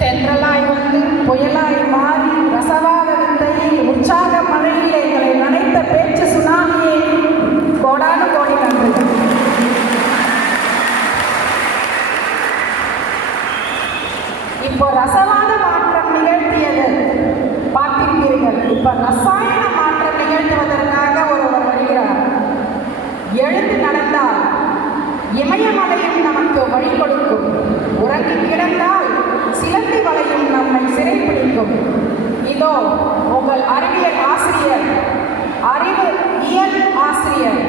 தென்றலாய் வந்து புயலாய் மாறி ரசவாதத்தை உற்சாக மழையிலே எங்களை நனைத்த பேச்சு சுனாமியே கோடான கோடி நன்றிகள். இப்போ ரசவாத மாற்றம் நிகழ்த்தியது பார்த்திருப்பீர்கள். இப்ப ரசாயன மாற்றம் நிகழ்த்துவதற்காக ஒருவர் வருகிறார். எழுந்து நடந்தால் இமயமலையும் நமக்கு வழி கொடுக்கும், உறங்கி கிடந்தால் சிலந்தி வலையும் நம்மை சிறைப்பிடிக்கும். இதோ உங்கள் அறிவியல் ஆசிரியர், அறிவு இயல் ஆசிரியர்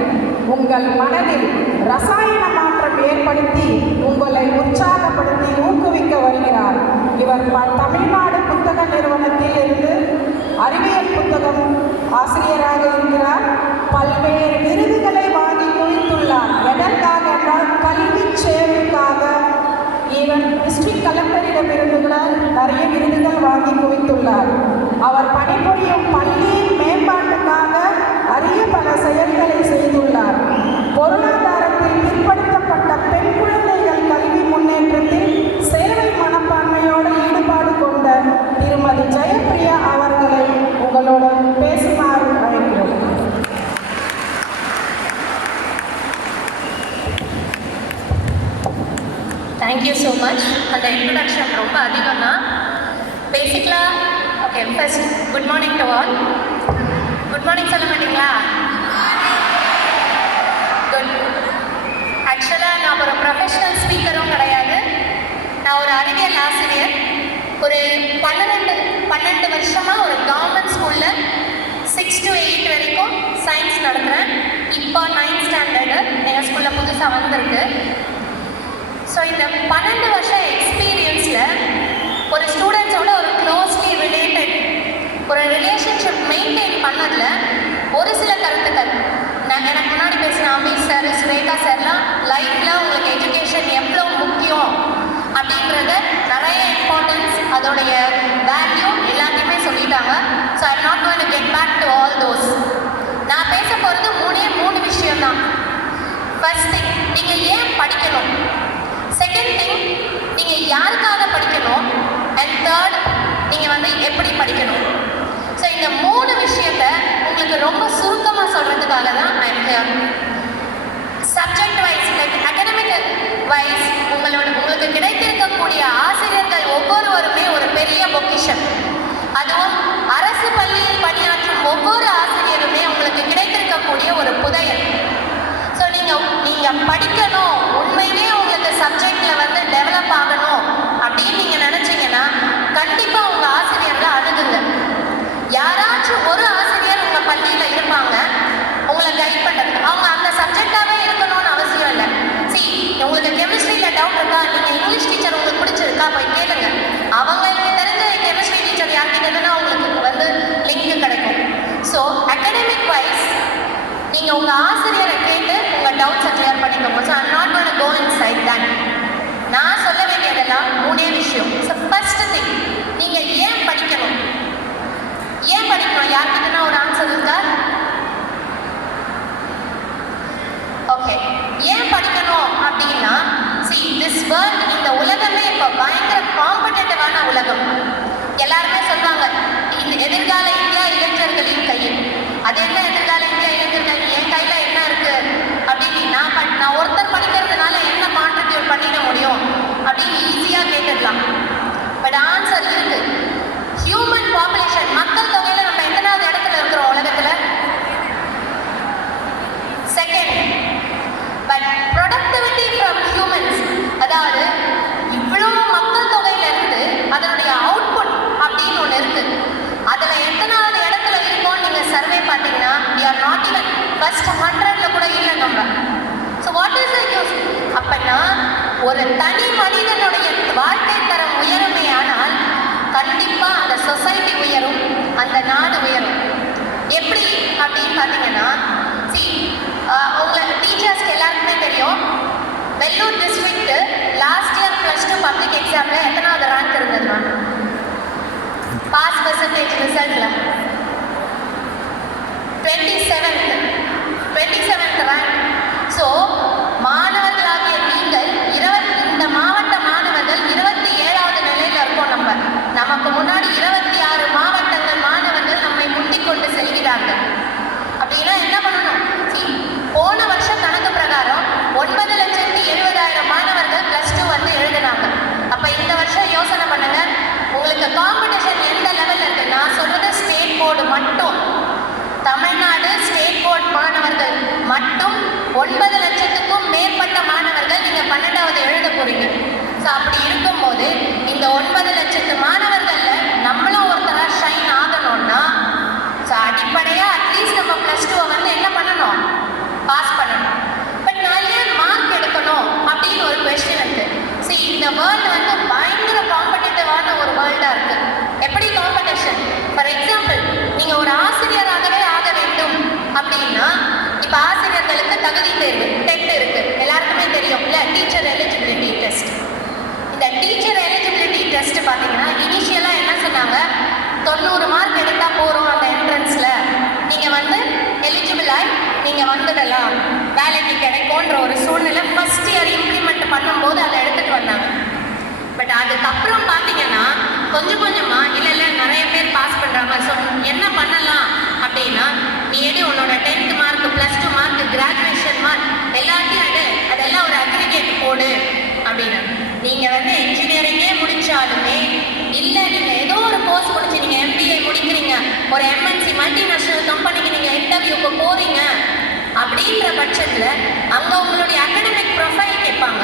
உங்கள் மனதில் ரசாயன மாற்றம் ஏற்படுத்தி உங்களை உற்சாகப்படுத்தி ஊக்குவிக்க வருகிறார். இவர் தமிழ்நாடு புத்தக நிறுவனத்தில் இருந்து அறிவியல் புத்தகம் ஆசிரியராக இருக்கிறார். பல்வேறு விருதுகளை வாங்கி குவித்துள்ளார். எதற்காக என்றால் கல்வி சேவைக்காக. ஈவன் டிஸ்ட்ரிக்ட் கலெக்டரிடமிருந்து கூட நிறைய விருதுகள் வாங்கி குவித்துள்ளார். அவர் பணிபுரியும் பள்ளியின் மேம்பாட்டுக்காக அரிய பல செயல்களை செய்துள்ளார். பொருளாதாரத்தில் பிற்படுத்தப்பட்ட பெண் குழந்தைகள் கல்வி முன்னேற்றத்தில் சேவை மனப்பான்மையோடு ஈடுபாடு கொண்ட திருமதி ஜெயப்பிரியா அவர்களை உங்களோட பேசுமாறு அழைக்கிறோம். Thank you so much. அந்த இன்ட்ரடக்ஷன் ரொம்ப அதிகம் தான். பேசிக்கலாம். Okay, first good morning to all. Good morning சொல்ல மாட்டீங்களா? குட். ஆக்சுவலாக நான் ஒரு ப்ரொஃபஷனல் ஸ்பீக்கரும் கிடையாது. நான் ஒரு அறிவியல் ஆசிரியர். ஒரு 12 வருஷமாக ஒரு கவர்மெண்ட் ஸ்கூலில் 6 to 8 வரைக்கும் சயின்ஸ் நடத்துகிறேன். இப்போ 9th ஸ்டாண்டர்டு எங்கள் ஸ்கூலில் புதுசாக வந்திருக்கு. ஸோ இந்த 12 வருஷ எக்ஸ்பீரியன்ஸில் ஒரு ஸ்டூடெண்ட்ஸோட ஒரு க்ளோஸ்லி ரிலேட்டட் ஒரு ரிலேஷன்ஷிப் மெயின்டைன் பண்ணதில் ஒரு சில கருத்துக்கள் எனக்கு முன்னாடி பேசின அமீர் சார், சுரேகா சார்லாம் லைஃப்பில் உங்களுக்கு எஜுகேஷன் எவ்வளோ முக்கியம் அப்படிங்கிறத நிறைய இம்பார்ட்டன்ஸ், அதோடைய வேல்யூ எல்லாத்தையுமே சொல்லிட்டாங்க. So I not going to get back to all those. நான் பேச போகிறது 3 விஷயம்தான். ஃபர்ஸ்ட் திங், நீங்கள் ஏன் படிக்கணும். செகண்ட் திங், நீங்கள் யாருக்காக படிக்கணும். அண்ட் தேர்ட், நீங்கள் எப்படி படிக்கணும். ஸோ இந்த 3 விஷயத்தை உங்களுக்கு ரொம்ப சுருக்கமாக சொல்கிறதுக்காக தான் I am here. Subject wise, like academic wise உங்களுக்கு கிடைத்திருக்கக்கூடிய ஆசிரியர்கள் ஒவ்வொருவருமே ஒரு பெரிய பொக்கிஷன். அதுவும் அரசு பள்ளியில் பணியாற்றும் ஒவ்வொரு ஆசிரியருமே உங்களுக்கு கிடைத்திருக்கக்கூடிய ஒரு புதையல். ஸோ நீங்கள் படிக்கணும், உண்மையிலேயே உங்களுக்கு சப்ஜெக்டில் டெவலப் ஆகணும் அப்படின்னு நீங்கள் நினச்சிங்கன்னா கண்டிப்பாக உங்கள் ஆசிரியர்களை அணுகுங்க. யாராச்சும் ஒரு ஆசிரியர் உங்கள் பள்ளியில் இருப்பாங்க உங்களை கைட் பண்ணுறதுக்கு. அவங்க அந்த சப்ஜெக்டாகவே இருக்கணும்னு அவசியம் இல்லை. உங்களுக்கு கெமிஸ்ட்ரியில் டவுட் இருக்கா, நீங்கள் இங்கிலீஷ் டீச்சர் உங்களுக்கு பிடிச்சிருக்கா போய் கேளுங்க. அவங்களுக்கு தெரிஞ்ச கெமிஸ்ட்ரி டீச்சர் யார்கிட்டதுன்னா உங்களுக்கு லிங்க் கிடைக்கும். ஸோ அகடமிக் வைஸ் நீங்கள் உங்கள் ஆசிரியரை கேட்டு உங்கள் டவுட்ஸை கிளியர் பண்ணிக்கோங்க. So I'm not going to go inside that. நான் சொல்ல வேண்டியதெல்லாம் 3 விஷயம். ஸோ ஃபர்ஸ்ட் திங், நீங்கள் ஏன் படிக்கணும். ஏன் படிக்கணும் யார்கிட்டனா ஒரு ஆன்சர் இருக்கா? ஓகே, ஏன் படிக்கணும் அப்படின்னா, திஸ் வேர்ல்ட், இந்த உலகமே இப்போ பயங்கர காம்படேட்டிவான உலகம். எல்லாருமே சொல்றாங்க எதிர்கால இந்தியா இளைஞர்களின் கையில். அது என்ன எதிர்கால இந்தியா இளைஞர்கள், என் கையில என்ன இருக்கு அப்படின்னு நான் ஒருத்தர் படிக்கிறதுனால என்ன கான்ட்ரிபியூட் பண்ணிட முடியும் அப்படின்னு ஈஸியா கேட்டுடலாம். பட் ஆன்சர் இருக்கு. ஹியூமன் பாப்புலேஷன், மக்கள் தொகையில நம்ம எத்தனாவது இடத்துல இருக்கிறோம் உலகத்துல? Second. But productivity from humans, அதாவது இவ்வளோ மக்கள் தொகையில இருந்து அதனுடைய அவுட்புட் அப்படின்னு ஒன்று இருக்கு. அதுல எத்தனாவது இடத்துல இருக்கோம் நீங்க சர்வே பார்த்தீங்கன்னா we are not even first 100ல கூட இல்லை நம்ம. So what is the use? அப்படின்னா ஒரு தனி மனிதனுடைய வாழ்க்கை தரம் உயருமே ஆனால் கண்டிப்பா அந்த சொசைட்டி உயரும், அந்த நாடு உயரும். எப்படி அப்படின்னு பார்த்தீங்கன்னா, உங்களுக்கு டீச்சர்ஸ்க்கு எல்லாருக்குமே தெரியும், Vellore district last year +2 public எக்ஸாம்ல எத்தனாவது ரேங்க் இருந்ததுன்னா பாஸ் பர்சன்டேஜ் ரிசல்ட்ல 27th ரேங்க். ஸோ மாணவர்களாகிய நீங்கள் இந்த மாவட்ட மாணவர்கள் 27வது நிலையில் இருக்கோம் நம்ம. 9 லட்சத்துக்கும் மேற்பட்ட மாணவர்கள் நீங்க 12வது எழுத போறீங்க. ஸோ அப்படி இருக்கும்போது இந்த 9 லட்சத்து மாணவர்கள்ல நம்மளும் ஒருத்தரா ஷைன் ஆகணும்னா ஸோ அடிப்படையா அட்லீஸ்ட் நம்ம +2 வந்து என்ன பண்ணணும், பாஸ் பண்ணணும். பட் நான் ஏன் மார்க் எடுக்கணும் அப்படின்னு ஒரு கொஸ்டின் இருக்கு. சரி, இந்த வேர்ல்டு வந்து பயங்கர காம்படிட்டிவான ஒரு வேர்ல்டா இருக்கு. எப்படி காம்படிஷன்? ஃபார் எக்ஸாம்பிள், நீங்க ஒரு ஆசிரியராகவே ஆக வேண்டும் அப்படின்னா இப்ப ஆசிரியர்களுக்கு தகுதி தேர்வு டெட் இருக்கு, எல்லாருக்குமே தெரியும் இல்ல, டீச்சர் எலிஜிபிலிட்டி டெஸ்ட். இந்த டீச்சர் எலிஜிபிலிட்டி டெஸ்ட் பாத்தீங்கன்னா இனிஷியலா என்ன சொன்னாங்க, 90 மார்க் எடுத்தா போறோம் அந்த என்ட்ரன்ஸ்ல, நீங்க வந்து எலிஜிபிள் ஆகி நீங்க வந்துடலாம், வேலைக்கு கிடைக்கும்ன்ற ஒரு சூழ்நிலை ஃபர்ஸ்ட் இயர் இம்ப்ளிமெண்ட் பண்ணும்போது அதை எடுத்துட்டு வந்தாங்க. பட் அதுக்கப்புறம் பார்த்தீங்கன்னா கொஞ்சம் கொஞ்சமா இல்லை நிறைய பேர் பாஸ் பண்றாங்க. ஸோ என்ன பண்ணலாம் அப்படின்னா, நீ எடு உன்னோட 10th mark, +2 mark, graduation mark எல்லாத்தையும் எடு, அதெல்லாம் ஒரு அக்ரிகேட் போடு அப்படின்னு. நீங்க வந்து இன்ஜினியரிங்கே முடிச்சாலுமே இல்லை, நீங்க ஏதோ ஒரு கோர்ஸ் முடிச்சு நீங்க MBA முடிக்கிறீங்க, ஒரு MNC மல்டிநேஷனல் கம்பெனிக்கு நீங்க இன்டர்வியூக்கு போறீங்க அப்படின்ற பட்சத்துல அங்க உங்களுடைய அகாடமிக் ப்ரொஃபைல் கேட்பாங்க.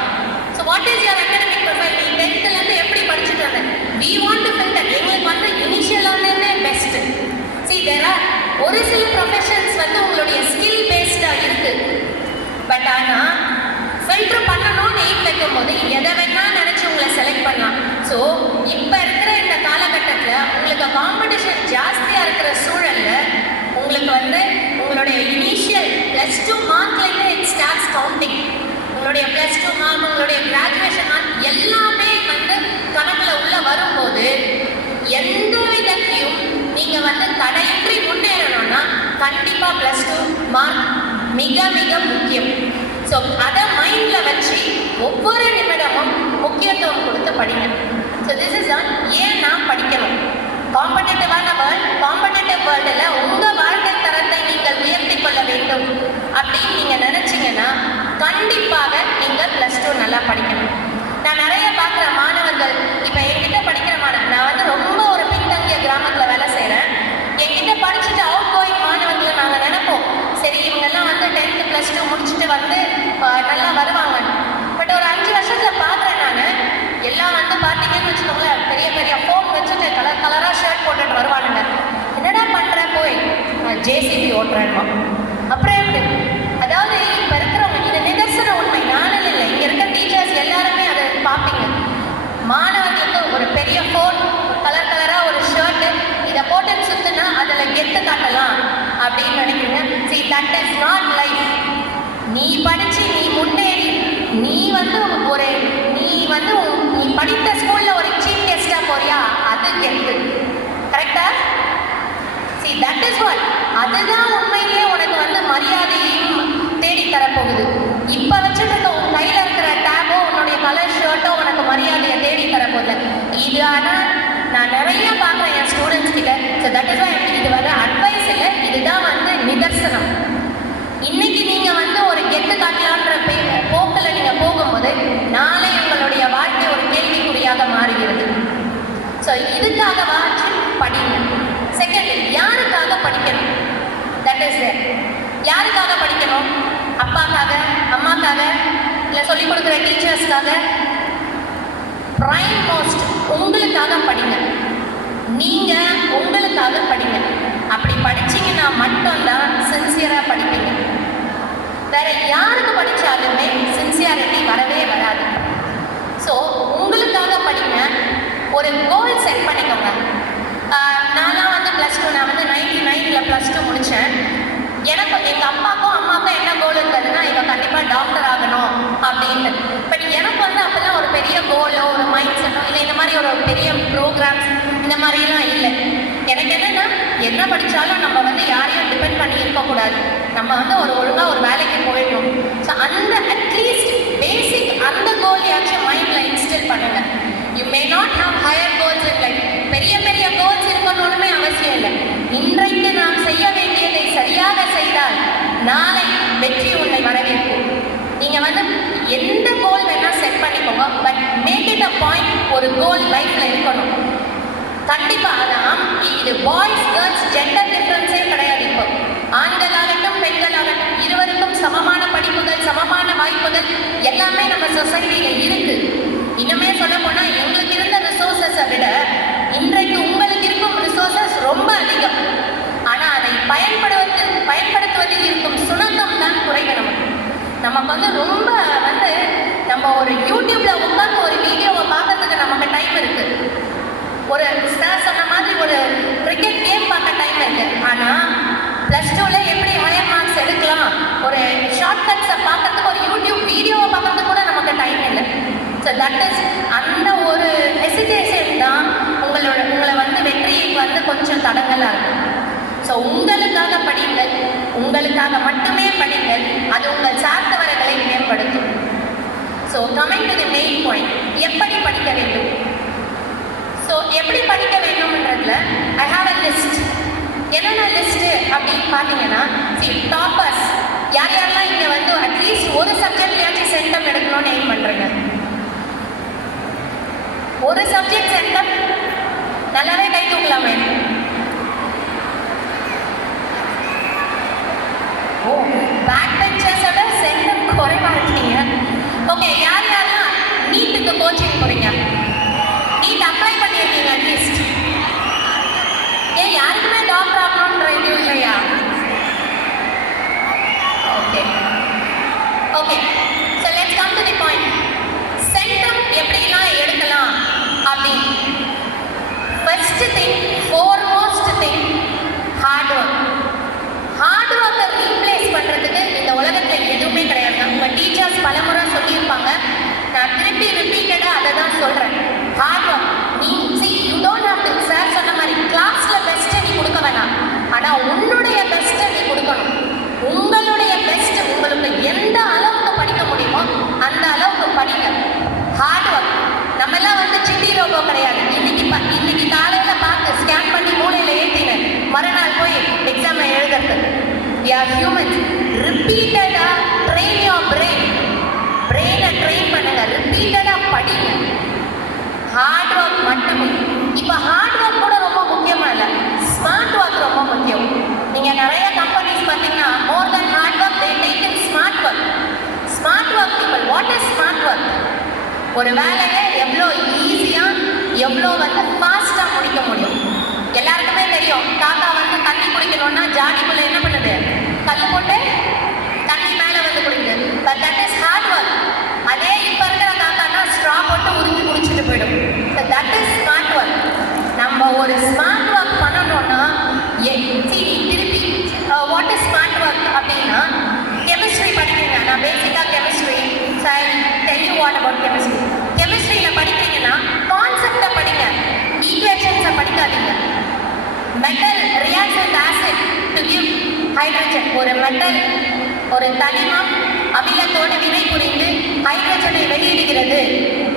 So what is your academic profile? நீ 10th இருந்து எப்படி படிச்சுட்டு வந்தேன்? We want to filter. எங்களுக்கு வந்து இனிஷியலானே பெஸ்ட். சி, தேர் ஆர் ஒரு சில ப்ரொஃபஷன்ஸ் வந்து உங்களுடைய ஸ்கில் பேஸ்டா இருக்கு. பட் ஆனா ஃபில்டர் பண்ணணும்னு எய்ம் வைக்கும் போது எதை வேணா நினைச்சு உங்களை செலக்ட் பண்ணலாம். ஸோ இப்போ இருக்கிற இந்த காலகட்டத்தில் உங்களுக்கு காம்படிஷன் ஜாஸ்தியா இருக்கிற சூழல்ல உங்களுக்கு வந்து உங்களுடைய இனிஷியல் +2 மார்க்லேருந்து இட் ஸ்டார்ட்ஸ் கவுண்டிங். உங்களுடைய +2 மார்க், உங்களுடைய கிராஜுவேஷன் மார்க் எல்லாமே வந்து கணக்குல உள்ள வரும்போது எந்த விதத்தையும் நீங்க வந்து தடையின்றி முன்னேறணும்னா கண்டிப்பா +2 மார்க் மிக மிக முக்கியம். ஸோ அதை மைண்ட்ல வச்சு ஒவ்வொரு நிமிடமும் முக்கியத்துவம் கொடுத்து படிங்க. ஸோ திஸ் இஸ் ஆன் ஏன் நான் படிக்கணும். காம்படிட்டிவான வேர்ல்ட், காம்படிட்டிவ் வேர்ல்டில் உங்கள் வாழ்க்கை தரத்தை நீங்கள் உயர்த்தி கொள்ள வேண்டும் அப்படின்னு நீங்கள் நினச்சிங்கன்னா கண்டிப்பாக நீங்கள் +2 நல்லா படிக்கணும். நான் நிறைய பார்க்குற மாணவர்கள், இப்போ என்கிட்ட படிக்கிற மாணவன், நான் வந்து ரொம்ப ஒரு பின்தங்கிய கிராமத்தில் வேலை செய்கிறேன். என்கிட்ட படிச்சுட்டு அவுட் கோயிங் மாணவர்களை நாங்கள் நினைப்போம், சரி இவங்கெல்லாம் வந்து 10th +2 முடிச்சுட்டு வந்து நல்லா வருவாங்க. பட் ஒரு 5 வருஷத்தில் பார்க்குறேன் நான், எல்லாம் வந்து பார்த்தீங்கன்னு வச்சுக்கோங்களேன், பெரிய பெரிய ஃபோன் வச்சுட்டு கலர் கலராக ஷர்ட் போட்டுட்டு வருவானுங்க. என்னடா பண்ணுற, போய் JCB ஓட்டுறேன்மா. அப்புறம் எப்படி? அதாவது இப்போ இருக்கிறவங்க, இது நிதர்சன உண்மை, நானும் இல்லை, இங்கே இருக்க டீச்சர்ஸ் எல்லாருமே அதை பார்ப்பீங்க. மாணவர்களுக்கு ஒரு பெரிய ஃபோன், கலர் கலராக ஒரு ஷர்ட்டு, இதை போட்டு சுற்றுனா அதில் கெத்து காட்டலாம் அப்படின்னு நினைக்கிறீங்க. See, that is not life. நீ படிச்சு நீ முன்னேறி நீ வந்து நீ படித்த ஸ்கூல்ல ஒரு சீஃப் கெஸ்டா போறியா, அது கெத்து. கரெக்டா? See, that is what. அதுதான் உண்மையிலேயே உனக்கு வந்து மரியாதையும் தேடி தரப்போகுது. இப்ப வச்சுட்டு உன் கையில இருக்கிற டேபோ உன்னுடைய கலர் ஷர்ட்டோ உனக்கு மரியாதையை தேடி தரப்போகுது. இது ஆனால் நான் நிறைய பார்க்குறேன் என் ஸ்டூடெண்ட்ஸ் கிட்ட. ஸோ தட் இஸ் வாய் இது வந்து அட்வைஸ் இல்லை, இதுதான் வந்து நிதர்சனம். இன்னைக்கு நீங்க வந்து ஒரு கெட்டு காட்டலான்ற போக்கில் நீங்க போகும்போது நாளை உங்களுடைய வாழ்க்கை ஒரு கேள்விக்குறியாக மாறுகிறது. ஸோ இதுக்காக வாட்சி படிங்க. செகண்ட், யாருக்காக படிக்கணும்? That is there. யாருக்காக படிக்கணும்? அப்பாக்காக, அம்மாக்காக, இல்லை சொல்லிக் கொடுக்குற டீச்சர்ஸ்க்காக? பிரைம் மோஸ்ட் உங்களுக்காக படிங்க. நீங்க உங்களுக்காக படிங்க. அப்படி படிச்சீங்கன்னா மட்டும்தான் சின்சியரா படிப்பீங்க. வேற யாருக்கு படிச்சாலுமே சின்சியாரிட்டி வரவே வராது. ஸோ உங்களுக்காக படிங்க. ஒரு கோல் செட் பண்ணிக்கோங்க. நான்லாம் வந்து +2, நான் வந்து 99ல் +2 முடித்தேன். எனக்கு எங்கள் அப்பாவுக்கும் அம்மாவுக்கும் என்ன கோல் இருந்ததுன்னா, இவன் கண்டிப்பாக டாக்டர் ஆகணும் அப்படின்னு. பட் எனக்கு வந்து அப்போல்லாம் ஒரு பெரிய கோலோ ஒரு மைண்ட் செட்டோ இல்லை, இந்த மாதிரி ஒரு பெரிய ப்ரோக்ராம்ஸ் இந்த மாதிரிலாம் இல்லை. எனக்கு என்னென்னா, என்ன படித்தாலும் நம்ம வந்து யாரையும் டிபெண்ட் பண்ணி இருக்கக்கூடாது. நம்ம வந்து ஒழுங்காக ஒரு வேலைக்கு போயிடணும். ஸோ அந்த அட்லீஸ்ட் பேசிக் அந்த கோல்யாச்சும் மைண்டில் இன்ஸ்டில் பண்ணுங்க. You may not have higher goals in life. பெரிய பெரிய கோல்ஸ் இருக்கணும்னுமே அவசியம் இல்லை. இன்றைக்கு நாம் செய்ய வேண்டியதை சரியாக செய்தால் நாளை வெற்றி உன்னை வரவேற்கும். நீங்கள் வந்து எந்த கோல் வேணால் செட் பண்ணிக்கோங்க, but make it a point. ஒரு கோல் லைஃப்பில் இருக்கணும் கண்டிப்பாக. அதான் இது பாய்ஸ் கேர்ள்ஸ் ஜெண்டர் டிஃப்ரென்ஸே கிடையாது. இப்போ ஆண்களாகட்டும் பெண்களாகட்டும் இருவருக்கும் சமமான படிப்புகள் சமமான வாய்ப்புகள் எல்லாமே நம்ம சொசைட்டியில இருக்கு. இன்னுமே சொல்ல போனா எங்களுக்கு இருந்த ரிசோர்சஸை விட இன்றைக்கு உங்களுக்கு இருக்கும் ரிசோர்சஸ் ரொம்ப அதிகம். ஆனா அதை பயன்படுத்துவதில் இருக்கும் சுணக்கம் தான் குறைவு. நமக்கு வந்து ரொம்ப வந்து நம்ம ஒரு யூடியூப்ல உட்கார்ந்து ஒரு வீடியோவை பார்க்கறதுக்கு நமக்கு டைம் இருக்கு. ஒரு சார் சொன்ன மாதிரி ஒரு கிரிக்கெட் கேம் பார்க்க டைம் இருக்கு. ஆனா +2ல எப்படி ஹையர் மார்க்ஸ் எடுக்கலாம், ஒரு ஷார்ட் கட்ஸை பார்க்கறதுக்கு, ஒரு யூடியூப் வீடியோவை பார்க்கறதுக்கு கூட நமக்கு டைம் இல்லை. ஸோ தட் இஸ் அந்த ஒரு ஹெசிடேஷன் தான் உங்களை வந்து வெற்றியை வந்து கொஞ்சம் தடங்கலாக இருக்கும். ஸோ உங்களுக்காக படிங்கள், உங்களுக்காக மட்டுமே படிங்கள். அது உங்கள் சார்ந்தவர்களை மேம்படுத்தும். So coming to the main point, எப்படி படிக்க வேண்டும்? ஸோ எப்படி படிக்க வேண்டும்ன்றதுல ஐ ஹாவ் அ லிஸ்ட். என்னென்ன லிஸ்ட்டு அப்படின்னு பார்த்தீங்கன்னா, டாப்பர்ஸ் யார் யாரெல்லாம் இங்கே வந்து அட்லீஸ்ட் ஒரு சப்ஜெக்ட்லையாச்சும் சென்டம் எடுக்கணும்னு எய்ம் பண்ணுறீங்க? ஒரு சப்ஜெக்ட் சென்டம் நல்லாவே கை தூக்கலாமே. ஓ, பேக் பெஞ்சர்ஸோட சென்டம் குறைவா இருக்கீங்க. ஓகே, யார் யாரெல்லாம் நீட்டுக்கு கோச்சிங் போறீங்க? நீட் அப்ளை பண்ணியிருக்கீங்க அட்லீஸ்ட்? ஏன் யாருக்குமே டாக்டர் ஆகணுன்ற இது இல்லையா? Okay okay, so let's come to the point. Centum எப்படிலாம் எடுக்கலாம் அப்படின்னு. First thing, foremost thing, hard work. Hard ஒர்க்கை ரீப்ளேஸ் பண்ணுறதுக்கு இந்த உலகத்தில் எதுவுமே கிடையாது. உங்கள் டீச்சர்ஸ் பலமுறை சொல்லியிருப்பாங்க, நான் திருப்பி ரிப்பீட்டடாக அதை தான் சொல்கிறேன். Hard work. You don't have to, sir சொன்ன மாதிரி கிளாஸில் பெஸ்ட்டை நீ கொடுக்க வேணாம், ஆனால் உன்னுடைய பெஸ்ட்டை நீ கொடுக்கணும். உங்களுடைய பெஸ்ட், உங்களுக்கு எந்த அளவுக்கு படிக்க முடியுமோ அந்த அளவுக்கு படிங்க. Hard work. நம்ம எல்லாம் வந்து சிட்டி ரோபோ கிடையாது. இன்னைக்கு காலையில் பார்த்து ஸ்கேன் பண்ணி மூளையில் ஏற்றினேன், மறுநாள் போய் எக்ஸாமை எழுதுறது. We are humans. ரிப்பீட்டடாக ட்ரெயின் யோர் பிரெயினை ட்ரெயின் பண்ணுங்க. ரிப்பீட்டடாக படிங்க. ஹார்ட் ஒர்க் மட்டுமே. இப்போ ஹார்ட் ஒர்க் கூட ரொம்ப முக்கியமாக இல்லை, ஸ்மார்ட் ஒர்க் ரொம்ப முக்கியம். நீங்கள் நிறைய கம்பெனிஸ் பார்த்தீங்கன்னா more then hard work they take in smart work. Smart work people, what is smart work? ஒரு வேலையை எவ்வளோ ஈஸியாக, எவ்வளோ வந்து ஃபாஸ்ட்டாக முடிக்க முடியும். எல்லாருக்குமே தெரியும், காக்கா வந்து தண்ணி குடிக்கணும்னா ஜாடிக்குள்ளே என்ன பண்ணுது? கல் போட்டு தண்ணி மேலே வந்து குடிக்குது. But that is hard work. அதே இப்போ இருக்கிற காக்கானா ஸ்ட்ரா போட்டு உறிஞ்சி குடிச்சிட்டு போயிடும். So that is smart work. நம்ம ஒரு ஸ்மார்ட் ஒர்க் பண்ணணும்னா திருப்பி வாட் இஸ் ஸ்மார்ட் ஒர்க் அப்படின்னா, கெமிஸ்ட்ரி படிக்கிறீங்க. நான் பேசிக்காக chemistry, so I tell you what about chemistry. கெமிஸ்ட்ரியில் படிக்கிறீங்கன்னா கான்செப்டை படிங்க, ஈக்குவேஷன்ஸை படிக்காதீங்க. Metal reacts with acid to give hydrogen. ஒரு மெட்டல், ஒரு தனிமம் அமிலத்தோடு வினை புரிந்து ஹைட்ரஜனை வெளியிடுகிறது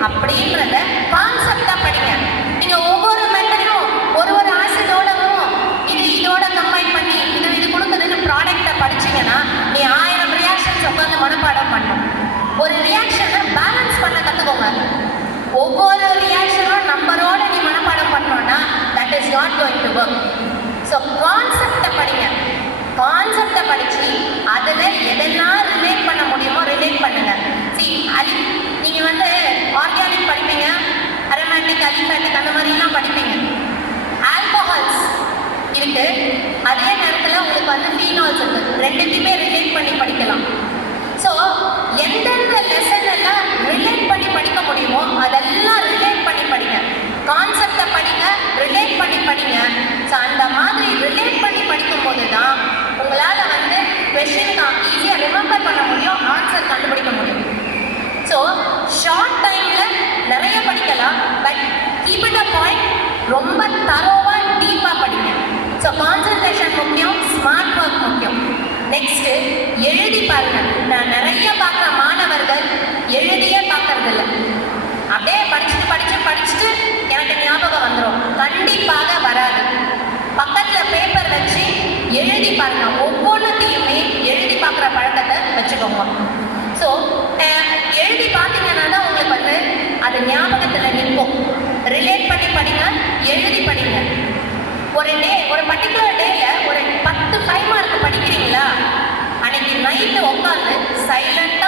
அப்படின்றத கான்செப்டாக படிங்க. நீங்கள் ஒவ்வொரு மெட்டலும் ஒரு ஆசிடோடவும் இதோட கம்பைன் பண்ணி இது கொடுக்குதுன்னு ப்ராடக்டை படிச்சிங்கன்னா நீ 1000 ரியாக்ஷன்ஸ் உட்காந்து மனப்பாடம் பண்ணணும். ஒரு ரியாக்ஷனை பேலன்ஸ் பண்ண கற்றுக்கோங்க. ஒவ்வொரு ரியாக்ஷனும் நம்பரோட நீ மனப்பாடம் பண்ணோன்னா that is not going to work. So கான்செப்டை படிங்க. கான்செப்டை படித்து அதில் எதெல்லாம் ரிலேட் பண்ண முடியுமோ ரிலேட் பண்ணுங்க. நீங்கள் வந்து ஆர்கானிக் படிப்பீங்க, அரோமேட்டிக், அலிஃபேட்டிக் அந்த மாதிரிலாம் படிப்பீங்க. ஆல்கோஹால்ஸ் இருக்கு, அதே நேரத்தில் உங்களுக்கு வந்து ஃபீனால்ஸ் இருக்கு. ரெண்டுத்தையுமே ரிலேட் பண்ணி படிக்கலாம். ஸோ எந்தெந்த லெசன் எல்லாம் ரிலேட் பண்ணி படிக்க முடியுமோ அதெல்லாம் ரிலேட் பண்ணி படிங்க. கான்செப்டை படிங்க, ரிலேட் பண்ணி படிங்க. ஸோ அந்த மாதிரி ரிலேட் பண்ணி படிக்கும் போது தான் உங்களால் வந்து கொஷின் ஈஸியாக ரிமெம்பர் பண்ண முடியும், ஆன்சர் கண்டுபிடிக்க முடியும். ஸோ ஷார்ட் டைமில் நிறைய படிக்கலாம், but keep it a point. ரொம்ப தரோவாக டீப்பாக படிங்க. ஸோ கான்சன்ட்ரேஷன் முக்கியம், ஸ்மார்ட் ஒர்க் முக்கியம். நெக்ஸ்ட்டு எழுதி பாருங்க. நான் நிறைய பார்க்குற மாணவர்கள் எழுதியே பார்க்கறதில்ல, அப்படியே படிச்சுட்டு எனக்கு ஞாபகம் வந்துடும். கண்டிப்பாக வராது. பக்கத்தில் பேப்பர் வச்சு எழுதி பாருங்க. ஒவ்வொன்றுத்தையுமே எழுதி பார்க்குற பழக்கத்தை வச்சுக்கோங்க. ஸோ எழுதி பார்த்தீங்கன்னா தான் உங்களுக்கு வந்து அது ஞாபகத்தில் நிற்கும். ரிலேட் பண்ணி படிங்க, எழுதி படிங்க. ஒரு பர்டிகுலர் டேயில் ஒரு 10 5 மார்க் படிக்கிறீங்களா, அன்னைக்கு நைட்டு உட்காந்து சைலண்டாக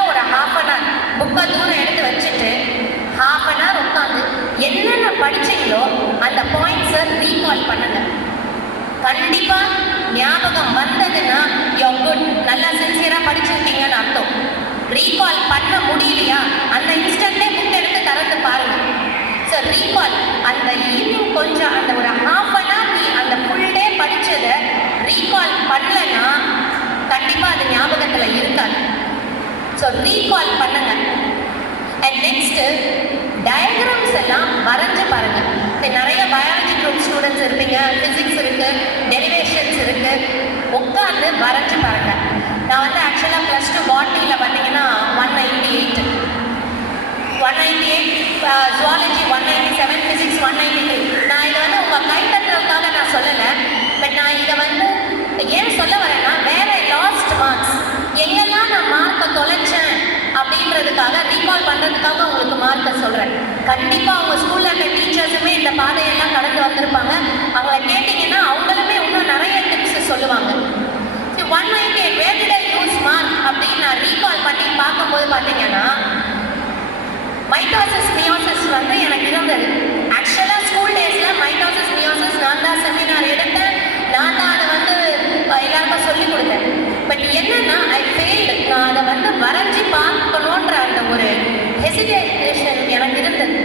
ரீகால் பண்ணுங்க. கண்டிப்பா ஞாபகம் வந்ததுன்னா யூ குட், நல்லா சின்சியரா படிச்சிருக்கீங்கன்னு அர்த்தம். ரீகால் பண்ண முடியலையா அந்த இன்ஸ்டன்ட்லே புக் எடுத்து திறந்து பாருங்க. ஸோ ரீகால் அந்த ஈவினிங் கொஞ்சம் அந்த ஒரு ஹாஃப் அன் ஹவர் நீ அந்த ஃபுல் டே படிச்சதை ரீகால் பண்ணலன்னா கண்டிப்பா அது ஞாபகத்துல இருக்காது. ஸோ ரீகால் பண்ணுங்க. அண்ட் நெக்ஸ்ட் டயக்ராம்ஸ் எல்லாம் வரைஞ்சு பாருங்க. நிறைய பயாலஜி குரூப் ஸ்டூடெண்ட்ஸ் இருப்பீங்க, ஃபிசிக்ஸ் இருக்கு, டெரிவேஷன்ஸ் இருக்கு, உட்காந்து வரைஞ்சு பாருங்க. நான் வந்து ஆக்சுவலாக +2 பாட்னியில் பார்த்தீங்கன்னா 198, ஜுவாலஜி 197, ஃபிசிக்ஸ் 193. நான் இதை வந்து உங்கள் கைத்தட்டுறதுக்காக நான் சொல்லலை. பட் நான் இதை வந்து ஏன் சொல்ல வரேன்னா, வேற லாஸ்ட் மார்க்ஸ் எங்கெல்லாம் நான் மார்க்கை தொலைச்சேன் அப்படின்றதுக்காக ரீகால் பண்ணுறதுக்காக உங்களுக்கு மார்க்கை சொல்கிறேன். கண்டிப்பாக அவங்க ஸ்கூலில் இருக்க டீச்சர்ஸுமே இந்த பாதையெல்லாம் கடந்து வந்திருப்பாங்க. அவங்கள கேட்டிங்கன்னா அவங்களுமே இன்னும் நிறைய டிப்ஸ் சொல்லுவாங்க. 198 where did I lose mark அப்படின்னு நான் ரீகால் பண்ணி பார்க்கும்போது பார்த்தீங்கன்னா மைட்டோசிஸ் மியோசிஸ் வந்து எனக்கு இருந்தது. ஆக்சுவலாக ஸ்கூல் டேஸில் மைட்டோசிஸ் மியோசிஸ் நான் தான் செமினார் எடுத்தேன், நான் தான் அதை வந்து எல்லாருக்கும் சொல்லிக் கொடுத்தேன். பட் என்னன்னா ஐ ஃபெயில்டு. நான் அதை வந்து வரைஞ்சி பார்க்கணுன்ற அந்த ஒரு ஹெசிடேஷன் எனக்கு இருந்தது.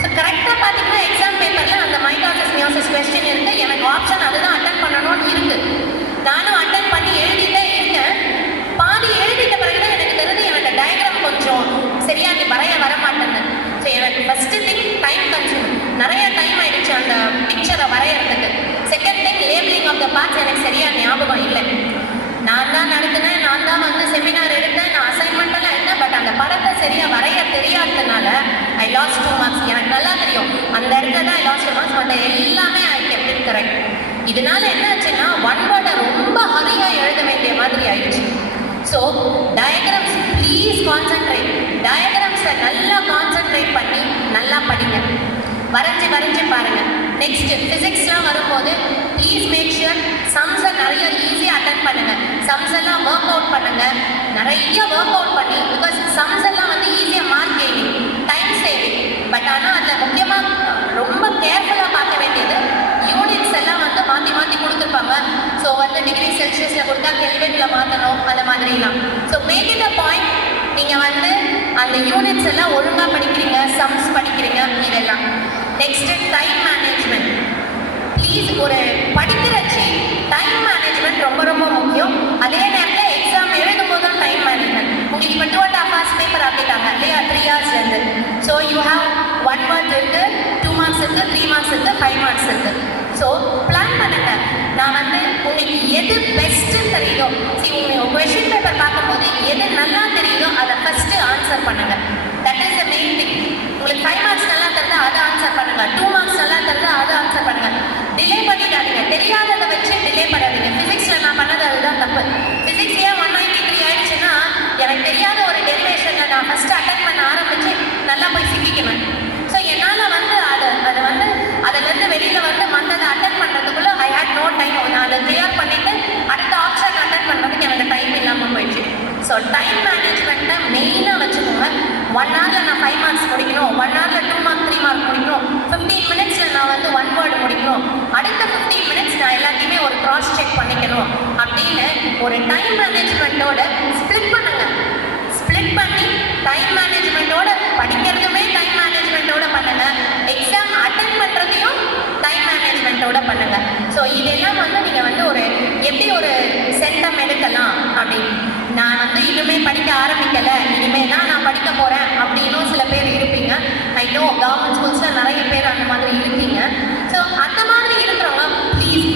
ஸோ கரெக்டாக பார்த்தீங்கன்னா எக்ஸாம் பேப்பரில் அந்த மைட்டோசிஸ் மியோசிஸ் கொஸ்டின் இருக்குது. எனக்கு ஆப்ஷன் அதுதான் அட்டன் பண்ணணும்னு இருக்குது. நானும் அட்டன் பண்ணி எழுதிட்டே இருக்கேன். பாதி எழுதிட்ட பிறகு தான் எனக்கு தெரிஞ்சு எனக்கு டயக்ராம் கொஞ்சம் சரியாக நீ வர மாட்டேன்னு. ஸோ எனக்கு ஃபஸ்ட்டு திங் டைம் கன்சூம், நிறைய டைம் ஆகிடுச்சு அந்த பிக்சரை வரைகிறதுக்கு. Second thing labelling of the parts எனக்கு சரியாக ஞாபகம் இல்லை. நான் தான் நடத்தினேன், நான் தான் வந்து செமினார் எடுத்தேன், நான் அசைன்மெண்ட்டெல்லாம் எடுத்தேன். பட் அந்த படத்தை சரியாக வரைய தெரியாததுனால ஐ லாஸ்ட் 2 மார்க்ஸ். எனக்கு நல்லா தெரியும் அந்த இடத்துல தான் ஐ லாஸ்ட் 2 மார்க்ஸ். பட் எல்லாமே ஐ கெப்ட் இட் கரெக்ட். இதனால என்ன ஆச்சுன்னா ஒன் வேர்டை ரொம்ப ஹரியாக எழுத வேண்டிய மாதிரி ஆயிடுச்சு. So diagrams please concentrate. டயக்ராம்ஸை நல்லா கான்சென்ட்ரேட் பண்ணி நல்லா படிங்க, வரைஞ்சி பாருங்க. நெக்ஸ்ட் ஃபிசிக்ஸ்லாம் வரும்போது ப்ளீஸ் மேக் ஷுர் சம்ஸை நிறைய ஈஸியாக அட்டன் பண்ணுங்க. சம்ஸ் எல்லாம் ஒர்க் அவுட் பண்ணுங்க, நிறைய ஒர்க் அவுட் பண்ணி, பிகாஸ் சம்ஸ் எல்லாம் வந்து ஈஸியாக mark gaining, time saving. But ஆனால் அதில் முக்கியமாக ரொம்ப கேர்ஃபுல்லாக பார்க்க வேண்டியது யூனிட்ஸ் எல்லாம் வந்து மாற்றி கொடுத்துருப்பாங்க. ஸோ வந்து டிகிரி செல்சியஸில் கொடுத்தா கெல்வினில் மாற்றணும், அந்த மாதிரிலாம். So make it a point நீங்கள் வந்து அந்த யூனிட்ஸ் எல்லாம் ஒழுங்காக படிக்கிறீங்க, சம்ஸ் படிக்கிறீங்க, இதெல்லாம். Next time management. ப்ளீஸ் ஒரு படிக்கிறச்சு டைம் மேனேஜ்மெண்ட் ரொம்ப ரொம்ப முக்கியம். அதே நேரத்தில் எக்ஸாம் எழுதும் போதும் டைம் மேனேஜ்மெண்ட். உங்களுக்கு இப்போ 2.5 hours பேப்பர் ஆக்கிட்டாங்க இல்லையா, 3 hoursலேருந்து. ஸோ யூ ஹாவ் 1 word இருக்குது, 2 marks இருக்குது, 3 marks இருக்குது, 5 marks இருக்குது. ஸோ பிளான் பண்ணுங்க. நான் வந்து உங்களுக்கு எது பெஸ்ட்டுன்னு தெரியுதோ, உங்களுக்கு கொஷின் பேப்பர் பார்க்கும்போது எது நல்லா தெரியுதோ அதை ஃபஸ்ட்டு ஆன்சர் பண்ணுங்க. That is the main thing. உங்களுக்கு 5 marks நல்லா தருதா அதை ஆன்சர் பண்ணுங்க, 2 marks நல்லா தருதா அதை ஆன்சர் பண்ணுங்க. டிலே பண்ணிடாதீங்க, தெரியாததை வச்சு டிலே பண்ணாதீங்க. ஃபிசிக்ஸில் நான் பண்ணது அதுதான் தப்பு. ஃபிசிக்ஸ் ஏன் 193 ஆயிடுச்சுன்னா எனக்கு தெரியாத ஒரு டெரிவேஷனில் நான் ஃபஸ்ட்டு அட்டன் பண்ண ஆரம்பித்து நல்லா போய் சிக்கிக்கணும். ஸோ என்னால் வந்து அதை வந்து அதிலேருந்து வெளியில் வந்து மற்றதை அட்டன் பண்ணுறதுக்குள்ளே ஐ ஹேட் நோ டைம். நான் அதை கிளியர் பண்ணிவிட்டு அடுத்த ஆப்ஷன் அட்டன் பண்ணுறதுக்கு எனக்கு டைம் இல்லாமல் போயிடுச்சு. ஸோ டைம் மேனேஜ்மெண்ட்டை மெயினாக வச்சுக்கோங்க. 1 hourல நான் 5 marks முடிக்கணும், 1 hourல 2 mark 3 mark முடிக்கணும், 15 minutesல நான் வந்து 1 word முடிக்கணும், அடுத்த 15 minutes நான் எல்லாத்தையுமே ஒரு கிராஸ் செக் பண்ணிக்கணும் அப்படின்னு ஒரு டைம் மேனேஜ்மெண்ட்டோட ஸ்ப்ளிட் பண்ணுங்க. ஸ்ப்ளிட் பண்ணி டைம் மேனேஜ்மெண்ட்டோட படிக்கிறதுமே டைம் மேனேஜ்மெண்ட்டோட பண்ணுங்க, எக்ஸாம் அட்டன் பண்ணுறதையும் டைம் மேனேஜ்மெண்ட்டோட பண்ணுங்க. ஸோ இதெல்லாம் வந்து நீங்கள் வந்து ஒரு எப்படி ஒரு சென்டம் எடுக்கலாம் அப்படின்னு. நான் வந்து இன்னுமே படிக்க ஆரம்பிக்கலை, இனிமேல் தான் நான் படிக்க போகிறேன் அப்படின்னும் சில பேர் இருப்பீங்க. ஐ நோ கவர்மெண்ட் ஸ்கூல்ஸில் நிறைய பேர் அந்த மாதிரி இருக்கீங்க. ஸோ அந்த மாதிரி இருக்கிறவங்க ப்ளீஸ்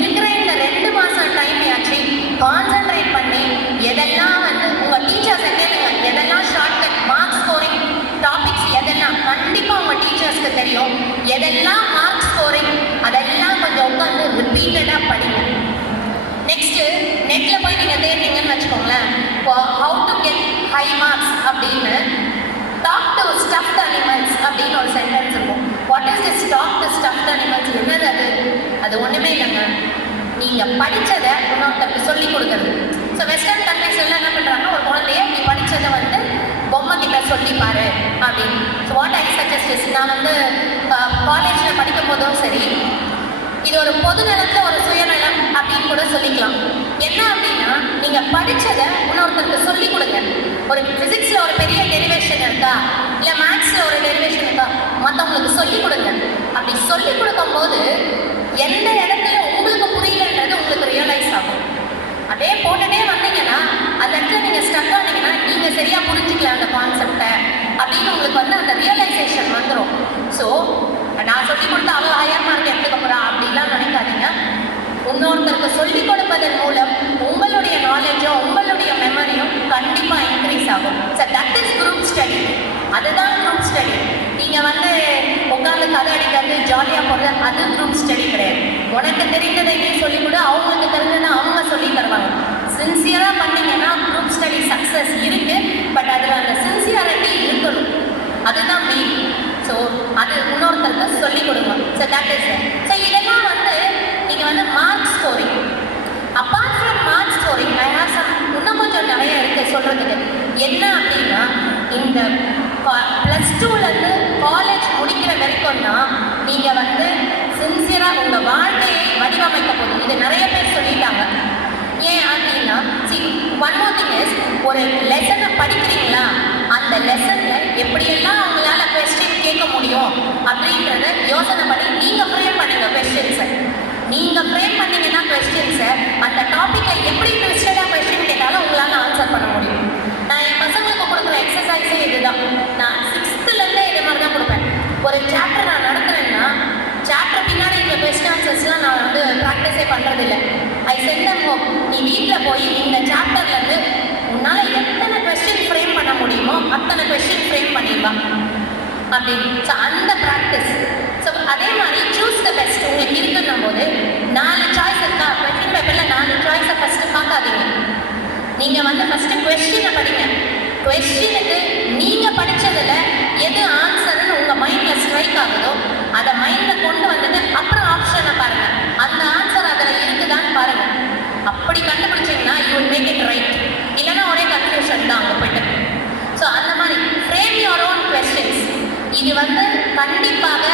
இருக்கிற இந்த 2 மாதம் டைம் ஆச்சு கான்சென்ட்ரேட் பண்ணி எதெல்லாம் வந்து உங்கள் டீச்சர்ஸை கேளுங்க, எதெல்லாம் ஷார்ட்கட் மார்க் ஸ்கோரிங் டாபிக்ஸ் எதெல்லாம் கண்டிப்பாக உங்கள் டீச்சர்ஸ்க்கு தெரியும். எதெல்லாம் மார்க் ஸ்கோரிங் அதெல்லாம் கொஞ்சம் உட்காந்து ரிப்பீட்டடாக படிங்க. நெக்ஸ்ட்டு நெட்டில் போய் நீங்கள் தேர்ந்தீங்கன்னு வச்சுக்கோங்களேன், இப்போ how to get high marks அப்படின்னு டாக் டு ஸ்டஃப்ட் அனிமல்ஸ் அப்படின்னு ஒரு சென்டென்ஸ் இருக்கும். What is this talk to stuffed animals? என்னது அது? அது ஒன்றுமே இல்லைங்க, நீங்கள் படித்ததை இன்னொருத்தருக்கு சொல்லிக் கொடுக்குறது. ஸோ வெஸ்டர்ன் கண்ட்ரிஸ் எல்லாம் என்ன பண்ணுறாங்கன்னா, ஒரு குழந்தைய நீ படித்ததை வந்து பொம்மை கிட்ட சொல்லிப்பாரு அப்படின்னு. So what I suggest is, நான் வந்து காலேஜில் படிக்கும் போதும் சரி, இது ஒரு பொது நலத்தில் ஒரு சுயநலம் அப்படின்னு கூட சொல்லிக்கலாம். என்ன அப்படின்னா, நீங்கள் படித்ததை இன்னொருத்தருக்கு சொல்லிக் கொடுங்க. ஒரு ஃபிசிக்ஸில் ஒரு பெரிய டெரிவேஷன் இருக்கா, இல்லை மேத்ஸில் ஒரு டெரிவேஷன் இருக்கா, மற்றவங்களுக்கு சொல்லிக் கொடுங்க. அப்படி சொல்லிக் கொடுக்கும்போது எந்த இடத்துல உங்களுக்கு புரியலன்றது உங்களுக்கு ரியலைஸ் ஆகும். அதே போட்டுட்டே வந்தீங்கன்னா அந்த இடத்துல நீங்கள் ஸ்டக் ஆனீங்கன்னா நீங்கள் சரியாக புரிஞ்சுக்கல அந்த கான்செப்டை அப்படின்னு உங்களுக்கு வந்து அந்த ரியலைசேஷன் வந்துடும். ஸோ நான் சொல்லிக் கொடுத்து அவள் 1000 மார்க் எடுத்துக்க போகிறா அப்படிலாம் நினைக்காதீங்க. இன்னொருத்தருக்கு சொல்லிக் கொடுப்பதன் மூலம் உங்களுடைய நாலேஜும் உங்களுடைய மெமரியும் கண்டிப்பாக இன்க்ரீஸ் ஆகும். So that is group study. அதுதான் குரூப் ஸ்டடி. நீங்கள் வந்து உட்காந்து கதை அடிக்கிறது ஜாலியாக போடுறது அது குரூப் ஸ்டடி கிடையாது. உனக்கு தெரிந்ததை நீ சொல்லிக் கொடு, அவங்களுக்கு தெரிஞ்சதை அவங்க சொல்லி தருவாங்க. சின்சியராக பண்ணீங்கன்னா குரூப் ஸ்டடி சக்ஸஸ் இருக்குது. பட் அதில் அந்த சின்சியாரிட்டி இருக்கணும், அதுதான் மெயின். ஸோ அது இன்னொருத்தருக்கு சொல்லிக் கொடுங்க. So that is. ஸோ இதெல்லாம் வந்து நீங்கள் வந்து mark scoring. Apart from mark scoring I have some இன்னும் கொஞ்சம் நிறைய இருக்குது சொல்கிறதுக்கு. என்ன அப்படின்னா, இந்த +2லேருந்து காலேஜ் முடிக்கிற வரைக்கும் தான் நீங்கள் வந்து சின்சியராக உங்கள் வாழ்க்கையை வடிவமைக்க போதும். இது நிறைய பேர் சொல்லிட்டாங்க. ஏன் அப்படின்னா, ஒன் மோர் திங் இஸ், ஒரு லெசனை படிக்கிறீங்களா, அந்த லெசனில் எப்படியெல்லாம் அவங்களால கொஸ்டின் கேட்க முடியும் அப்படின்றத யோசனை பண்ணி நீங்கள் ஃப்ரேம் பண்ணுங்க கொஸ்டின்ஸை. நீங்கள் ஃப்ரேம் பண்ணிங்கன்னா கொஸ்டின்ஸை அந்த டாப்பிக்கை எப்படி ட்விஸ்டடாக கொஸ்டின் கேட்டாலும் உங்களால் ஆன்சர் பண்ண முடியும். நான் என் பசங்களுக்கு கொடுக்குற எக்ஸசைஸே இதுதான். நான் 6th இது மாதிரி தான் கொடுப்பேன். ஒரு சாப்டர் நான் நடத்துறேன்னா சாப்டர் பின்னாடி இந்த கொஸ்டின் ஆன்சர்ஸ்லாம் நான் வந்து ப்ராக்டிஸே பண்ணுறதில்லை. I sent them home. நீ வீட்டில் போய் இந்த சாப்டர்லேருந்து உன்னால் எத்தனை கொஸ்டின் ஃப்ரேம் பண்ண முடியுமோ அத்தனை கொஸ்டின் ஃப்ரேம் பண்ணிடலாம் அப்படின்னு. ஸோ அந்த ப்ராக்டிஸ். ஸோ அதே மாதிரி சூஸ் த பெஸ்ட் உங்களுக்கு இருக்குன்னும் போது 4 சாய்ஸ் இருக்கா, கொஸ்டின் பேப்பரில் 4 சாய்ஸை ஃபஸ்ட்டு பார்க்காதீங்க. நீங்கள் வந்து ஃபஸ்ட்டு கொஸ்டினை படிங்க. கொஸ்டினுக்கு நீங்கள் படித்ததில் எது ஆன்சர்னு உங்கள் மைண்டில் ஸ்ட்ரைக் ஆகுதோ அதை மைண்டில் கொண்டு வந்துட்டு அப்புறம் ஆப்ஷனை பாருங்கள். அந்த ஆன்சர் அதில் இருக்குதான்னு பாருங்கள். அப்படி கண்டுபிடிச்சிங்கன்னா you will make it right. இல்லைன்னா ஒரே கன்ஃபியூஷன் தான் அங்கே போய்ட்டு. ஸோ அந்த மாதிரி ஃப்ரேம் யுவர் ஓன் கொஸ்டின்ஸ். இது வந்து கண்டிப்பாக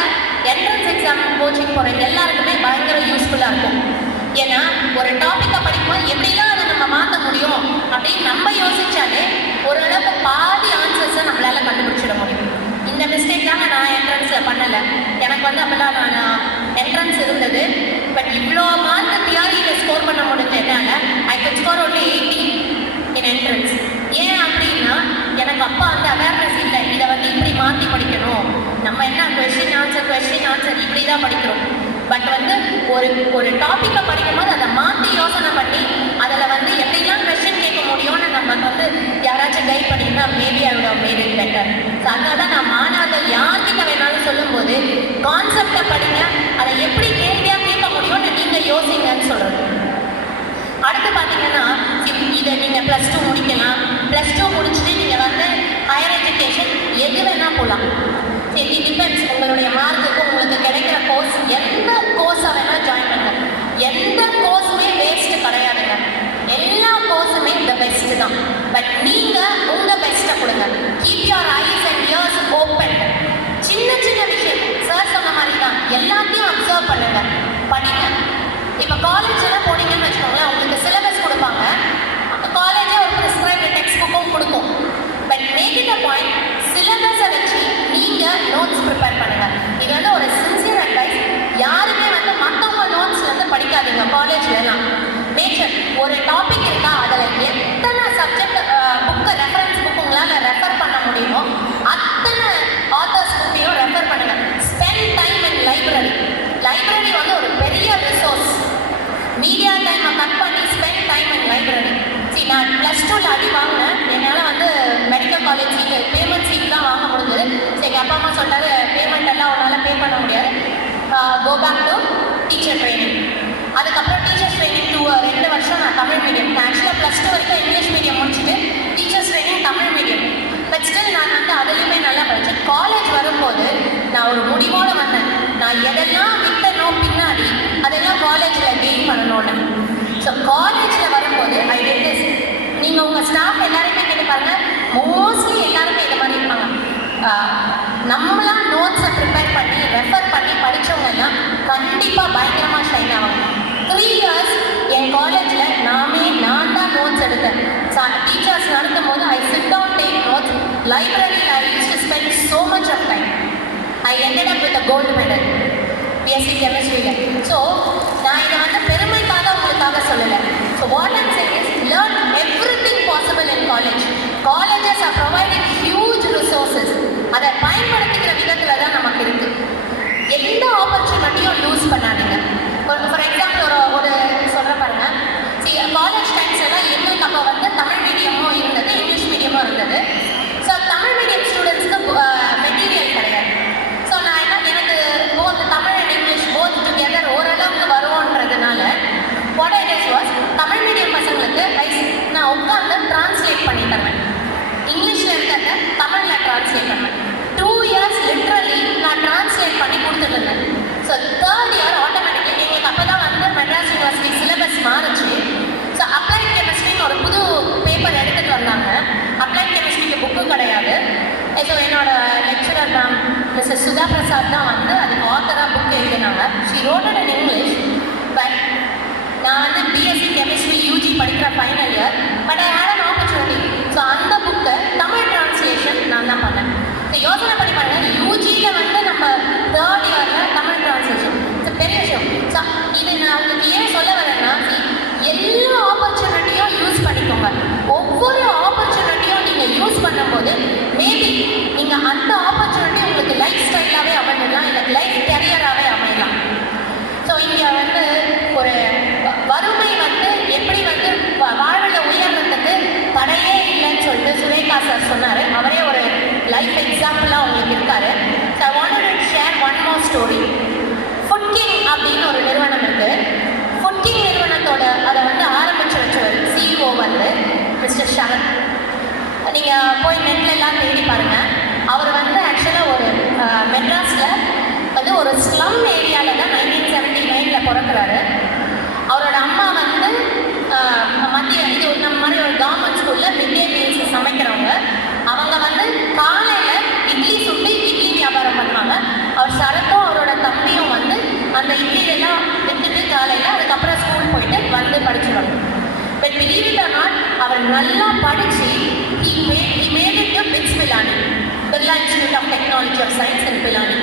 என்ட்ரன்ஸ் எக்ஸாம் கோச்சிங் போகிற எல்லாருக்குமே பயங்கர யூஸ்ஃபுல்லாக இருக்கும். ஏன்னா ஒரு டாப்பிக்கை படிக்கும்போது எப்படிலாம் அதை நம்ம மாற்ற முடியும் அப்படின்னு நம்ம யோசித்தாலே ஓரளவுக்கு பாதி ஆன்சர்ஸை நம்மளால் கண்டுபிடிச்சிட முடியும். இந்த மிஸ்டேக் தாங்க நான் என்ட்ரன்ஸில் பண்ணலை. எனக்கு வந்து அப்போல்லாம் நான் என்ட்ரன்ஸ் இருந்தது. பட் இவ்வளோ மார்க் தியரியில் ஸ்கோர் பண்ண முடிஞ்சதுனால ஐ could score only 80 in entrance. ஏன் அப்படின்னா எனக்கு அப்பா அந்த அவேர்னஸ் இல்லை. இதை வந்து இப்படி மாற்றி படிக்கணும், நம்ம என்ன கொஸ்டின் ஆன்சர் இப்படி தான் படிக்கிறோம். பட் வந்து ஒரு டாப்பிக்கை படிக்கும்போது அதை மாற்றி யோசனை பண்ணி அதில் வந்து எப்படிலாம் கொஸ்டின் கேட்க முடியும்னு நம்ம வந்து யாராச்சும் கைட் பண்ணிங்கன்னா maybe I would have made it better. So அதனால தான் நான் மாணவர்கள் யார்கிட்ட வேணாலும் சொல்லும்போது கான்செப்டை படிங்க, அதை எப்படி கேள்வியாக கேட்க முடியும்னு நீங்கள் யோசிங்கன்னு சொல்கிறது. அடுத்து பார்த்தீங்கன்னா இதை நீங்கள் +2 முடிக்கலாம். +2 முடிச்சுட்டு நீங்கள் வந்து ஹையர் எஜுகேஷன் எது வேணால் போகலாம். சரி, டிபெண்ட்ஸ் உங்களுடைய மார்க்குக்கு உங்களுக்கு கிடைக்கிற கோர்ஸ். எந்த கோர்ஸை வேணால் ஜாயின் பண்ணுங்க. எந்த கோர்ஸுமே வேஸ்ட்டு கிடையாதுங்க. எல்லா கோர்ஸுமே த பெஸ்ட்டு தான். பட் நீங்கள் உங்கள் பெஸ்ட்டை கொடுங்க. Keep your eyes and years open. சின்ன சின்ன விஷயம் சார் சொன்ன மாதிரி தான், எல்லாத்தையும் அப்சர்வ் பண்ணுங்க, படிங்க. இப்போ காலேஜெல்லாம் போனீங்கன்னு வச்சுக்கோங்களேன், உங்களுக்கு சிலபஸ் கொடுப்பாங்க. காலேஜே ஒரு ப்ரிஸ்கிரைப்டு டெக்ஸ்ட் புக்கும் கொடுக்கும். But make it a point, சிலபஸை வச்சு நீங்கள் நோட்ஸ் ப்ரிப்பேர் பண்ணுங்கள். இது வந்து ஒரு சின்சியர் அட்வைஸ். யாருமே வந்து மற்றவங்க நோட்ஸ்லேருந்து படிக்காதீங்க காலேஜ்லாம். நேச்சர் ஒரு டாபிக் இருக்கா, அதில் எத்தனை சப்ஜெக்ட் புக்கு ரெஃபரன்ஸ் புக்கு உங்களால் ரெஃபர் பண்ண முடியுமோ அத்தனை ஆத்தர்ஸ் புக்கையும் ரெஃபர் பண்ணுங்கள். Spend time in library. Library வந்து ஒரு பெரிய ரிசோர்ஸ். மீடியா டைமை கட் பண்ணி ஸ்பெண்ட் டைம் இன் லைப்ரரி. சரி, நான் +2 அடி வாங்கினேன். என்னால் வந்து medical college seat payment seat தான் வாங்க முடிஞ்சது. சரி, எங்கள் அப்பா அம்மா சொன்னார் பேமெண்ட் எல்லாம் உன்னால் பே பண்ண முடியாது, go back to teacher training. அதுக்கப்புறம் டீச்சர்ஸ் ட்ரைனிங் 2 வருஷம் நான் தமிழ் மீடியம். நான் ஆக்சுவலாக +2 வரைக்கும் இங்கிலீஷ் மீடியம் முடிச்சுட்டு teachers training Tamil medium. But still நான் வந்து அதுலேயுமே நல்லா படித்தேன். காலேஜ் வரும்போது நான் ஒரு முடிவோடு வந்தேன். நான் எதெல்லாம் விட்டனோ பின்னாடி அதெல்லாம் காலேஜில் கெயின் பண்ணணும்னு. ஸோ காலேஜில் வரும்போது ஐ டிட் திஸ். நீங்கள் உங்கள் ஸ்டாஃப் எல்லாருமே கேட்டு பாருங்கள், மோஸ்ட்லி எல்லாருமே இது மாதிரி இருப்பாங்க. நம்மளாம் நோட்ஸை ப்ரிப்பேர் பண்ணி ரெஃபர் பண்ணி படித்தவங்க எல்லாம் கண்டிப்பாக பயங்கரமாக 3 இயர்ஸ் என் காலேஜில் நான் தான் நோட்ஸ் எடுத்தேன். டீச்சர்ஸ் நடத்தும் போது I sit down take notes. லைப்ரரியில் I use to spend so much of time. I ended up with a gold medal BSc கெமிஸ்ட்ரியில். ஸோ நான் இதை வந்து பெருமைக்காக உங்களுக்காக சொல்லலை. So what I'm saying is learn everything possible in college. Colleges are providing huge resources. அதை பயன்படுத்திக்கிற விதத்தில் தான் நமக்கு இருக்குது. எந்த ஆப்பர்ச்சுனிட்டியும் லூஸ் பண்ணாதீங்க. ஃபார் எக்ஸாம்பிள் ஒரு சொல்கிற பாருங்க, காலேஜ் டைம்ஸ் எல்லாம் எங்களுக்கு அப்போ வந்து தமிழ் மீடியமும் இருந்தது, இங்கிலீஷ் மீடியமும் இருந்தது. ஸோ தமிழ் மீடியம் ஸ்டூடெண்ட்ஸ்க்கு மெட்டீரியல் கிடையாது. ஸோ நான் எனக்கு both Tamil and English both together ஓரளவுக்கு வருவோன்றதுனால what I did was, Tamil medium பசங்களுக்கு நான் உட்காந்து டிரான்ஸ்லேட் பண்ணி தருவேன். இங்கிலீஷில் இருக்கிறத தமிழில் டிரான்ஸ்லேட் பண்ணுவேன். 2 இயர்ஸ் லிட்ரலி நான் டிரான்ஸ்லேட் பண்ணி கொடுத்துருந்தேன். ஸோ 3rd இயர் ஆட்டோமேட்டிக்லி எங்களுக்கு அப்போ தான் வந்து மெட்ராஸ் யூனிவர்சிட்டி சிலபஸ் மாறுச்சு. ஸோ அப்ளைட் கெமிஸ்ட்ரின்னு ஒரு புது பேப்பர் எடுத்துகிட்டு வந்தாங்க. அப்ளைட் கெமிஸ்ட்ரிக்கு புக்கு கிடையாது. ஸோ என்னோட lecturer ma'am mister Sudha Prasad தான் வந்து அதுக்கு ஆத்தராக புக் எழுதினாங்க. She wrote it in English. But நான் வந்து பிஎஸ்சி கெமிஸ்ட்ரி யூஜி படிக்கிற final year. But I had an opportunity. So அந்த புக்கை தமிழ் டிரான்ஸ்லேஷன் நான் தான் பண்ணேன். ஸோ யோசனை பண்ணி பாருங்க, யூஜியில் வந்து நம்ம 3rd இயரில் தமிழ் டிரான்ஸ்லேஷன் ஸோ பெரிய விஷயம். ஸோ இது நான் உங்களுக்கு ஏன் சொல்ல வரேன்னா, எல்லா ஆப்பர்ச்சுனிட்டியும் யூஸ் பண்ணிக்கோங்க. ஒவ்வொரு ஆப்பர்ச்சுனிட்டியும் நீங்கள் யூஸ் பண்ணும்போது மேபி நீங்கள் அந்த ஆப்பர்ச்சுனிட்டி உங்களுக்கு லைஃப் ஸ்டைலாகவே அமைஞ்சிடலாம், இல்லை லைஃப் கேரியராகவே அமையலாம். ஸோ இங்கே வந்து ஒரு வறுமை வந்து எப்படி வந்து வாழ்வில் உயர்றதுக்கு தடையே இல்லைன்னு சொல்லிட்டு சுரேகா சார் சொன்னார். அவரே ஒரு லைஃப் எக்ஸாம்பிளாக உங்களுக்கு இருக்காரு. So I wanted to share one more story. Food king அப்படின்னு ஒரு நிறுவனம் இருக்குது. ஃபுட் கிங் நிறுவனத்தோட அதை வந்து ஆரம்பிச்சு வச்சவர் சிஇஓ வந்து மிஸ்டர் ஷரத். நீங்கள் போய் நெட்லெல்லாம் தேடி பாருங்கள். அவர் வந்து ஆக்சுவலாக ஒரு மெட்ராஸில் வந்து ஒரு ஸ்லம் ஏரியாவில் தான் 1979 பிறக்கிறாரு. அவரோட அம்மா வந்து மத்திய இது நம்ம மாதிரி ஒரு கவர்மெண்ட் ஸ்கூலில் மிட் டே மீல்ஸ் சமைக்கிறவங்க. அவங்க வந்து காலையில் இட்லி சுட்டு இட்லி வியாபாரம் பண்ணுவாங்க. அவர் சரத்தும் அவரோட தம்பியும் வந்து அந்த இட்லியெல்லாம் விற்றுட்டு காலையில் அதுக்கப்புறம் ஸ்கூல் போயிட்டு வந்து படிச்சுருவாங்க. But believe it or not, அவர் நல்லா படித்து he made it to BITS Pilani, Birla Institute of Technology of Science in Pilani.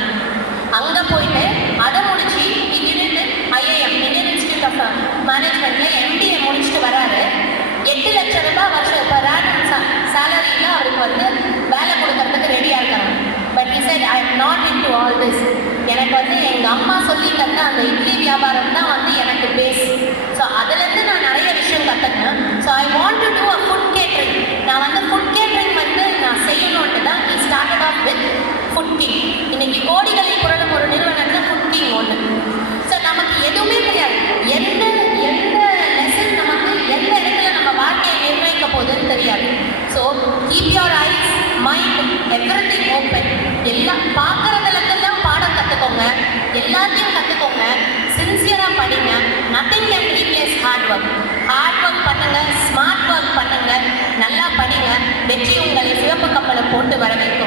அங்கே போயிட்டு அதை முடிச்சு இங்கிருந்து IIM இந்தியன் இன்ஸ்டியூட் ஆஃப் மேனேஜ்மெண்ட்டில் MBA முடிச்சுட்டு வராரு. 8 லட்சம் ரூபாய் வருஷம் per annum சேலரியில் அவருக்கு வந்து வேலை கொடுக்கறதுக்கு ரெடியாக இருக்காங்க. But he said I am not into all this. எனக்கு வந்து எங்கள் அம்மா சொல்லி தந்த அந்த இட்லி வியாபாரம் தான் வந்து எனக்கு பேஸ். ஸோ அதுலேருந்து நான் நிறைய விஷயம் கற்றுக்கினேன். So I want to do a food catering. நான் வந்து ஃபுட் கேட்ரிங் வந்து நான் செய்யணுன்ட்டு தான் he started off with food king. இன்னைக்கு கோடிகளில் புரளும் ஒரு நிறுவனத்தில் ஃபுட் கிங் ஒன்று. ஸோ நமக்கு எதுவுமே தெரியாது. எந்த லெசன் நமக்கு எந்த இடத்துல நம்ம வாழ்க்கையை நிர்ணயிக்க போகுதுன்னு தெரியாது. So keep your ice mind everything open. எல்லாம் பார்க்குறதுலாம் பாடம் கற்றுக்கோங்க, எல்லாத்தையும் கற்றுக்கோங்க, சின்சியராக படிங்க. Nothing can replace heart work. Hard work பண்ணுங்கள், ஸ்மார்ட் ஒர்க் பண்ணுங்கள், நல்லா படிங்க. வெற்றி உங்களை சிவப்பு கப்பலை போட்டு வரவேற்கும்.